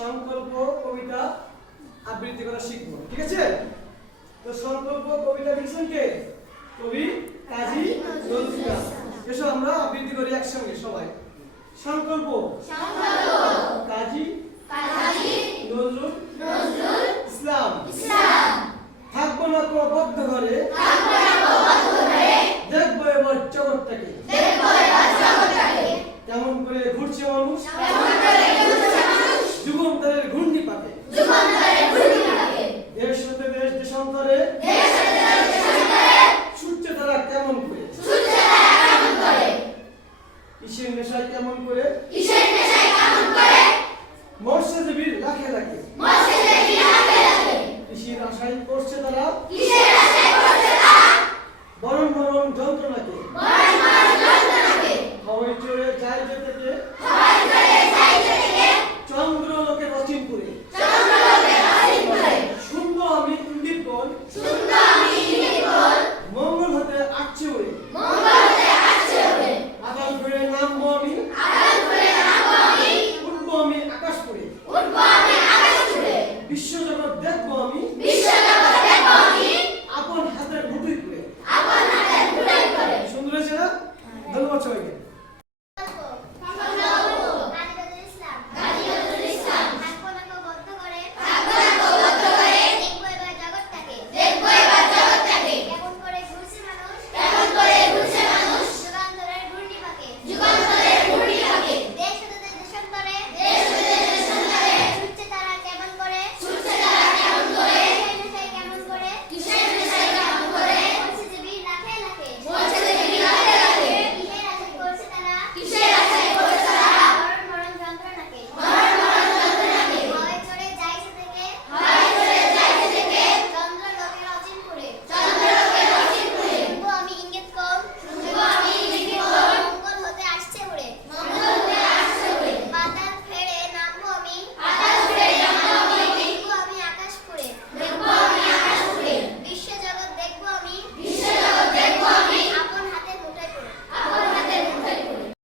সংকল্প কবিতা আবৃত্তি করা শিখবো, ঠিক আছে? তো সংকল্প কবিতা লিখছেন কে? কবি কাজী নজরুল ইসলাম। এসো আমরা আবৃত্তি করি একসঙ্গে সবাই। সংকল্প কাজী নজরুল ইসলাম। থাকবো না কো বদ্ধ ঘরে, দেখবো এবার জগৎটাকে কেমন করে ঘুরছে মানুষ যুগান্তরের ঘূর্ণি পাকে। দেশ হতে দেশ দেশান্তরে ছুটছে তারা কেমন করে, কিসের নেশায় কেমন করে, মৎস্যজীবীর লাখে লাখে কৃষির আশায় করছে তারা